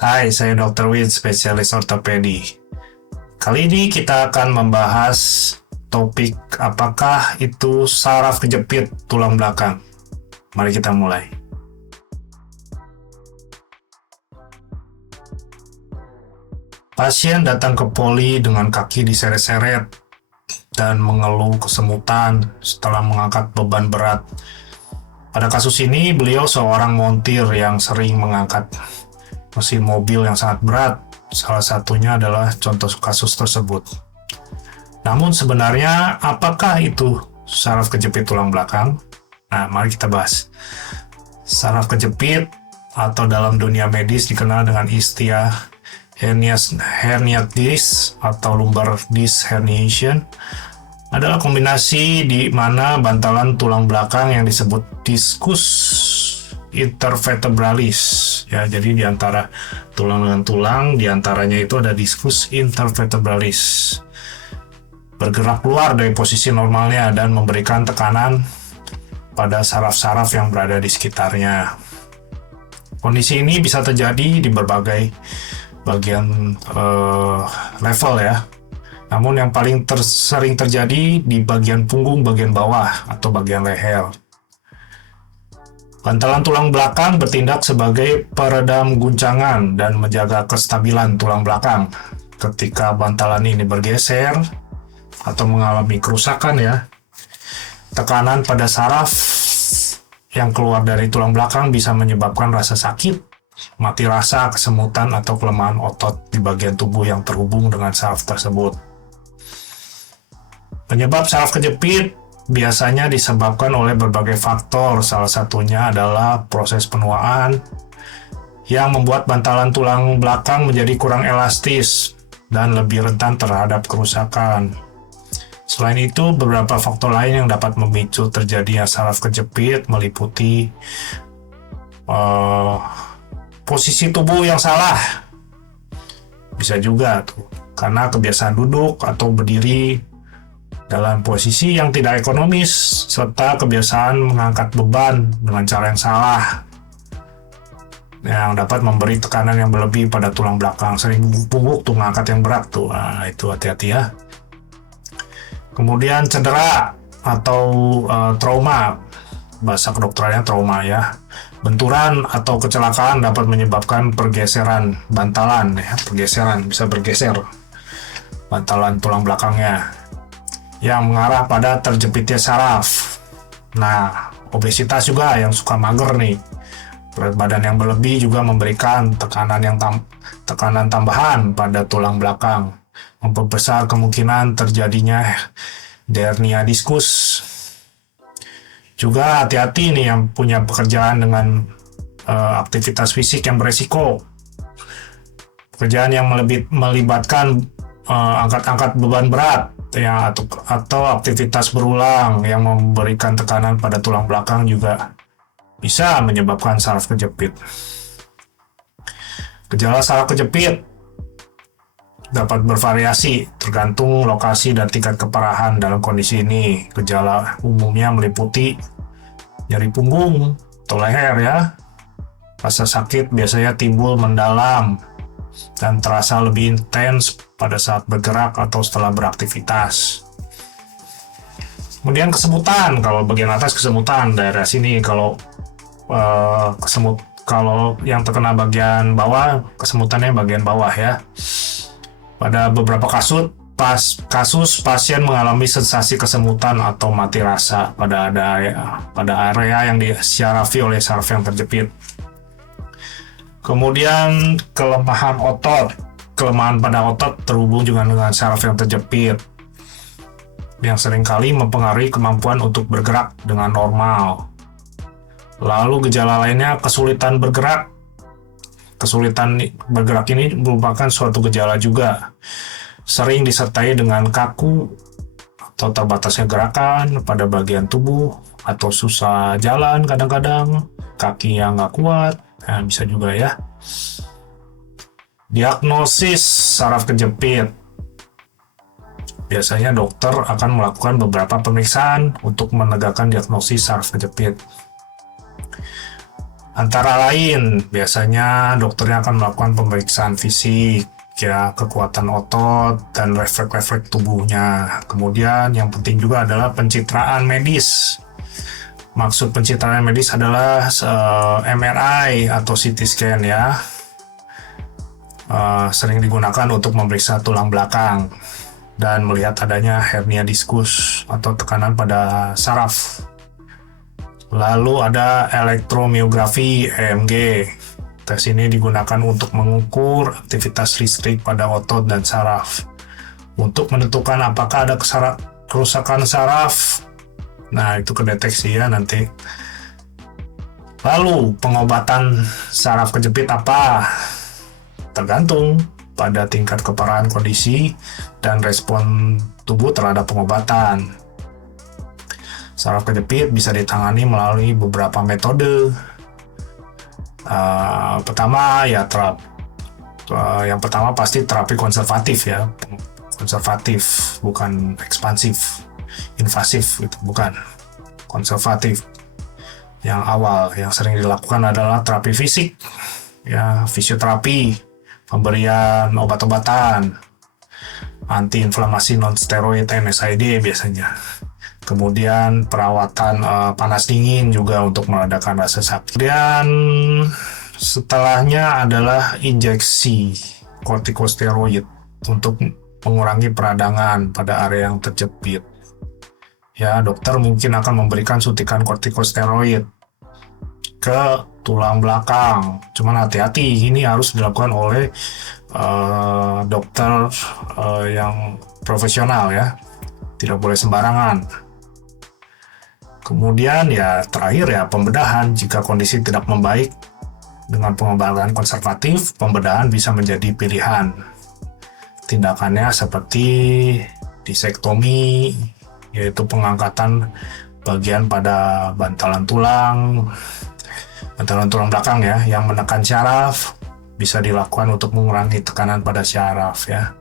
Hai, saya Dr. Win, spesialis ortopedi. Kali ini kita akan membahas topik apakah itu saraf kejepit tulang belakang. Mari kita mulai. Pasien datang ke poli dengan kaki diseret-seret dan mengeluh kesemutan setelah mengangkat beban berat. Pada kasus ini, beliau seorang montir yang sering mengangkat mesin mobil yang sangat berat. Salah satunya adalah contoh kasus tersebut. Namun sebenarnya apakah itu saraf kejepit tulang belakang? Nah, mari kita bahas. Saraf kejepit atau dalam dunia medis dikenal dengan istilah hernia disc atau lumbar disc herniation, adalah kombinasi di mana bantalan tulang belakang yang disebut discus intervertebralis, ya, jadi di antara tulang dengan tulang, di antaranya itu ada discus intervertebralis, bergerak keluar dari posisi normalnya dan memberikan tekanan pada saraf-saraf yang berada di sekitarnya. Kondisi ini bisa terjadi di berbagai bagian level ya. Namun yang paling sering terjadi di bagian punggung bagian bawah atau bagian leher. Bantalan tulang belakang bertindak sebagai peredam guncangan dan menjaga kestabilan tulang belakang. Ketika bantalan ini bergeser atau mengalami kerusakan ya, tekanan pada saraf yang keluar dari tulang belakang bisa menyebabkan rasa sakit, mati rasa, kesemutan, atau kelemahan otot di bagian tubuh yang terhubung dengan saraf tersebut. Penyebab saraf kejepit biasanya disebabkan oleh berbagai faktor. Salah satunya adalah proses penuaan yang membuat bantalan tulang belakang menjadi kurang elastis dan lebih rentan terhadap kerusakan. Selain itu, beberapa faktor lain yang dapat memicu terjadinya saraf kejepit meliputi posisi tubuh yang salah. Bisa juga tuh, karena kebiasaan duduk atau berdiri dalam posisi yang tidak ekonomis, serta kebiasaan mengangkat beban dengan cara yang salah, yang dapat memberi tekanan yang berlebih pada tulang belakang. Sering pungguk tuh ngangkat yang berat tuh, nah itu hati-hati ya. Kemudian cedera atau trauma, bahasa kedokterannya trauma ya. Benturan atau kecelakaan dapat menyebabkan pergeseran bantalan ya, bisa bergeser bantalan tulang belakangnya yang mengarah pada terjepitnya saraf. Nah, obesitas juga yang suka mager nih. Berat badan yang berlebih juga memberikan tekanan tambahan pada tulang belakang, memperbesar kemungkinan terjadinya hernia diskus. Juga hati-hati nih yang punya pekerjaan dengan aktivitas fisik yang beresiko. Pekerjaan yang melibatkan angkat-angkat beban berat ya, atau aktivitas berulang yang memberikan tekanan pada tulang belakang juga bisa menyebabkan saraf kejepit. Gejala saraf kejepit dapat bervariasi tergantung lokasi dan tingkat keparahan dalam kondisi ini. Gejala umumnya meliputi nyeri punggung atau leher ya. Rasa sakit biasanya timbul mendalam dan terasa lebih intens pada saat bergerak atau setelah beraktivitas. Kemudian kesemutan, kalau bagian atas kesemutan daerah sini, kalau kalau yang terkena bagian bawah, kesemutannya bagian bawah ya. Pada beberapa kasus pasien mengalami sensasi kesemutan atau mati rasa pada area yang disyarafi oleh saraf yang terjepit. Kemudian kelemahan pada otot terhubung juga dengan saraf yang terjepit, yang seringkali mempengaruhi kemampuan untuk bergerak dengan normal. Lalu gejala lainnya kesulitan bergerak. Kesulitan bergerak ini merupakan suatu gejala juga. Sering disertai dengan kaku atau terbatasnya gerakan pada bagian tubuh, atau susah jalan kadang-kadang, kakinya nggak kuat, nah, bisa juga ya. Diagnosis saraf kejepit. Biasanya dokter akan melakukan beberapa pemeriksaan untuk menegakkan diagnosis saraf kejepit. Antara lain, biasanya dokternya akan melakukan pemeriksaan fisik, ya, kekuatan otot dan refleks-refleks tubuhnya. Kemudian yang penting juga adalah pencitraan medis. Maksud pencitraan medis adalah MRI atau CT scan, ya. Sering digunakan untuk memeriksa tulang belakang dan melihat adanya hernia diskus atau tekanan pada saraf. Lalu ada elektromiografi EMG. Tes ini digunakan untuk mengukur aktivitas listrik pada otot dan saraf untuk menentukan apakah ada kerusakan saraf. Nah, itu kedeteksi ya nanti. Lalu pengobatan saraf kejepit apa? Tergantung pada tingkat keparahan kondisi dan respon tubuh terhadap pengobatan. Saraf kejepit bisa ditangani melalui beberapa metode. Pertama ya yang pertama pasti terapi konservatif, ya. Konservatif, bukan ekspansif, invasif gitu, bukan. Konservatif. Yang awal yang sering dilakukan adalah terapi fisik, ya, fisioterapi, pemberian obat-obatan, antiinflamasi non-steroid NSAID biasanya. Kemudian perawatan panas dingin juga untuk meredakan rasa sakit. Kemudian setelahnya adalah injeksi kortikosteroid untuk mengurangi peradangan pada area yang terjepit. Ya, dokter mungkin akan memberikan suntikan kortikosteroid ke tulang belakang. Cuman hati-hati, ini harus dilakukan oleh dokter yang profesional, ya. Tidak boleh sembarangan. Kemudian ya terakhir ya pembedahan. Jika kondisi tidak membaik dengan pengobatan konservatif, pembedahan bisa menjadi pilihan. Tindakannya seperti disektomi, yaitu pengangkatan bagian pada bantalan tulang belakang, ya, yang menekan syaraf, bisa dilakukan untuk mengurangi tekanan pada syaraf, ya.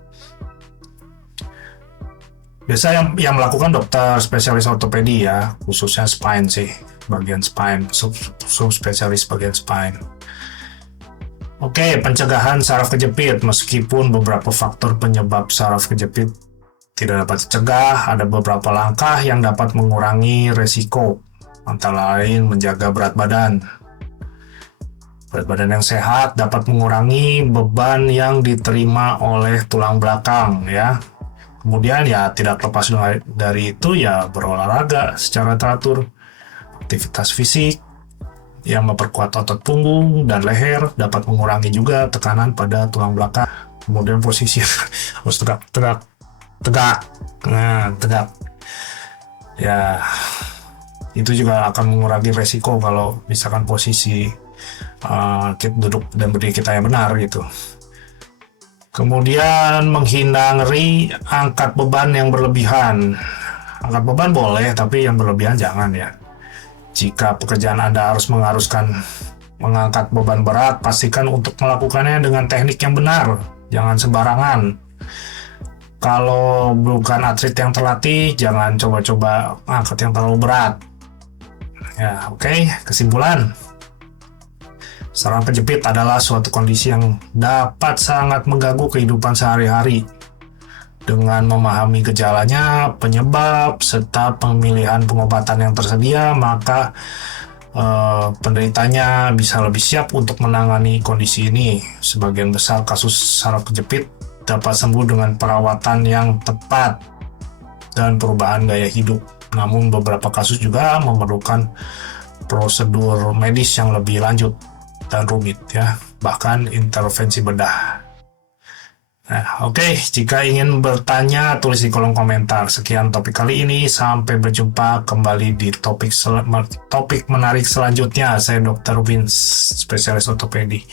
Biasa yang melakukan dokter spesialis ortopedi, ya, khususnya spine sih, bagian spine, subspesialis bagian spine. Oke, pencegahan saraf kejepit. Meskipun beberapa faktor penyebab saraf kejepit tidak dapat dicegah, ada beberapa langkah yang dapat mengurangi resiko, antara lain menjaga berat badan. Berat badan yang sehat dapat mengurangi beban yang diterima oleh tulang belakang, ya. Kemudian ya tidak lepas dari itu ya berolahraga secara teratur, aktivitas fisik yang memperkuat otot punggung dan leher dapat mengurangi juga tekanan pada tulang belakang. Kemudian posisi harus tegak. Nah, tegak. Ya, itu juga akan mengurangi resiko kalau misalkan posisi kita duduk dan berdiri kita yang benar gitu. Kemudian menghindari angkat beban yang berlebihan. Angkat beban boleh, tapi yang berlebihan jangan, ya. Jika pekerjaan Anda harus mengangkat beban berat, pastikan untuk melakukannya dengan teknik yang benar. Jangan sembarangan. Kalau bukan atlet yang terlatih, jangan coba-coba angkat yang terlalu berat. Ya, oke. Kesimpulan. Saraf kejepit adalah suatu kondisi yang dapat sangat mengganggu kehidupan sehari-hari. Dengan memahami gejalanya, penyebab, serta pemilihan pengobatan yang tersedia, maka penderitanya bisa lebih siap untuk menangani kondisi ini. Sebagian besar kasus saraf kejepit dapat sembuh dengan perawatan yang tepat dan perubahan gaya hidup. Namun beberapa kasus juga memerlukan prosedur medis yang lebih lanjut dan rumit, ya, bahkan intervensi bedah. Nah, oke. Jika ingin bertanya, tulis di kolom komentar. Sekian topik kali ini. Sampai berjumpa kembali di topik menarik selanjutnya. Saya Dr. Rubin, spesialis ortopedi.